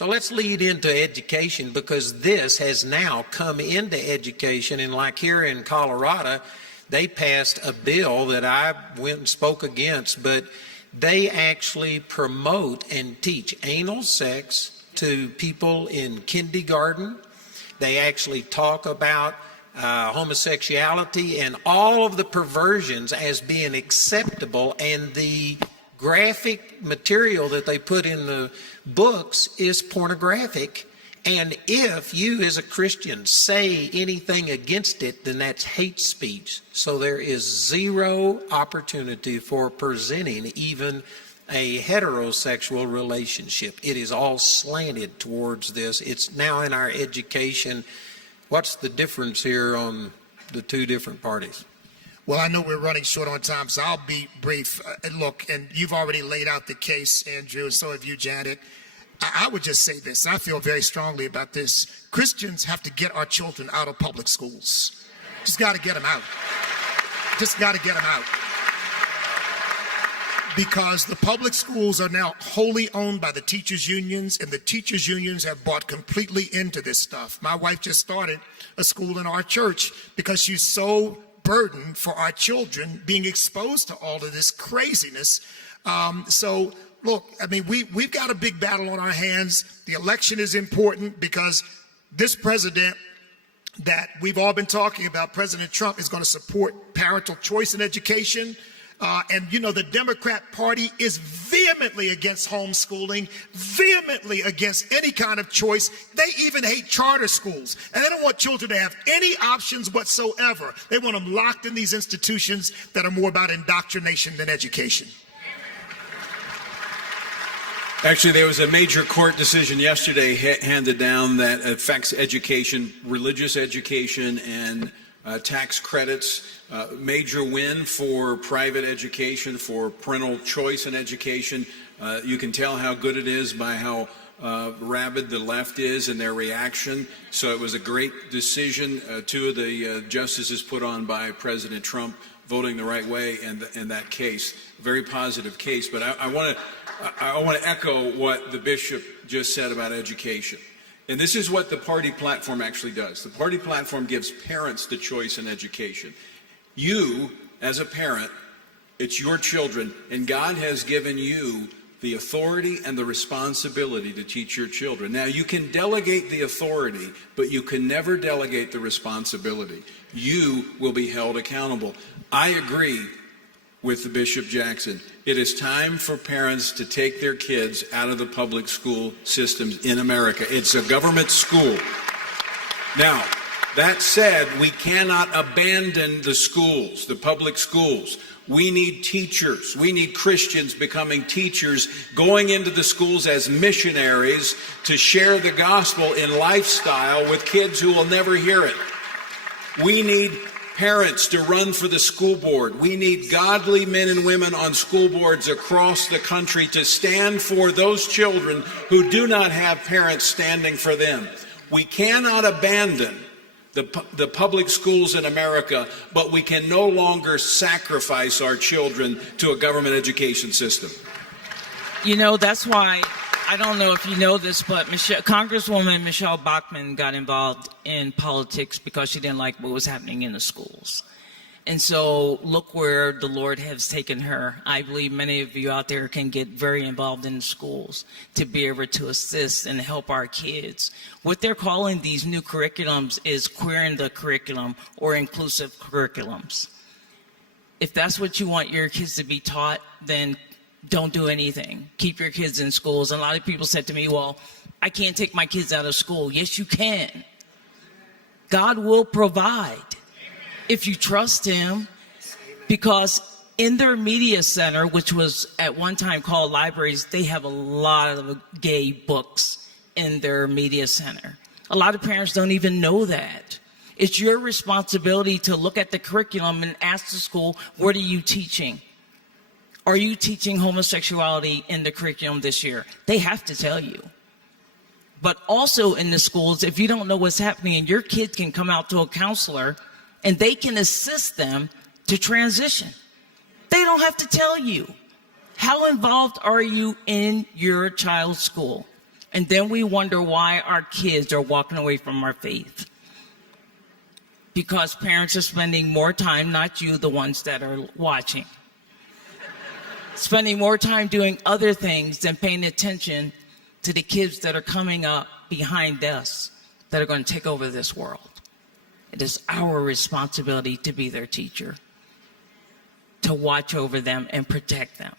So let's lead into education, because this has now come into education. And like here in Colorado, they passed a bill that I went and spoke against, but they actually promote and teach anal sex to people in kindergarten. They actually talk about homosexuality and all of the perversions as being acceptable, and the graphic material that they put in the books is pornographic. And if you as a Christian say anything against it, then that's hate speech. So there is zero opportunity for presenting even a heterosexual relationship. It is all slanted towards this. It's now in our education. What's the difference here on the two different parties? Well, I know we're running short on time, so I'll be brief. Look, and you've already laid out the case, Andrew, and so have you, Janet. I would just say this. I feel very strongly about this. Christians have to get our children out of public schools. Just got to get them out. Just got to get them out. Because the public schools are now wholly owned by the teachers' unions, and the teachers' unions have bought completely into this stuff. My wife just started a school in our church because she's so burdened for our children being exposed to all of this craziness. So look, I mean, we've got a big battle on our hands. The election is important because this president that we've all been talking about, President Trump, is going to support parental choice in education. And, you know, the Democrat Party is vehemently against homeschooling, vehemently against any kind of choice. They even hate charter schools. And they don't want children to have any options whatsoever. They want them locked in these institutions that are more about indoctrination than education. Actually, there was a major court decision yesterday handed down that affects education, religious education, and tax credits. Major win for private education, for parental choice in education. You can tell how good it is by how rabid the left is in their reaction. So it was a great decision. Two of the justices put on by President Trump voting the right way in that case. Very positive case. But I want to echo what the bishop just said about education. And this is what the party platform actually does. The party platform gives parents the choice in education. You, as a parent, it's your children, and God has given you the authority and the responsibility to teach your children. Now, you can delegate the authority, but you can never delegate the responsibility. You will be held accountable. I agree with the Bishop Jackson. It is time for parents to take their kids out of the public school systems in America. It's a government school. Now, that said, we cannot abandon the schools, the public schools. We need teachers. We need Christians becoming teachers, going into the schools as missionaries to share the gospel in lifestyle with kids who will never hear it. We need parents to run for the school board. We need godly men and women on school boards across the country to stand for those children who do not have parents standing for them. We cannot abandon the public schools in America, but we can no longer sacrifice our children to a government education system. You know, that's why, I don't know if you know this, but Congresswoman Michelle Bachmann got involved in politics because she didn't like what was happening in the schools. And so look where the Lord has taken her. I believe many of you out there can get very involved in the schools to be able to assist and help our kids. What they're calling these new curriculums is queering the curriculum or inclusive curriculums. If that's what you want your kids to be taught, then don't do anything. Keep your kids in schools. And a lot of people said to me, well, I can't take my kids out of school. Yes, you can. God will provide if you trust him, because in their media center, which was at one time called libraries, they have a lot of gay books in their media center. A lot of parents don't even know that. It's your responsibility to look at the curriculum and ask the school, what are you teaching? Are you teaching homosexuality in the curriculum this year? They have to tell you. But also in the schools, if you don't know what's happening, your kid can come out to a counselor and they can assist them to transition. They don't have to tell you. How involved are you in your child's school? And then we wonder why our kids are walking away from our faith. Because parents are spending more time, not you, the ones that are watching, spending more time doing other things than paying attention to the kids that are coming up behind us that are going to take over this world. It is our responsibility to be their teacher, to watch over them and protect them.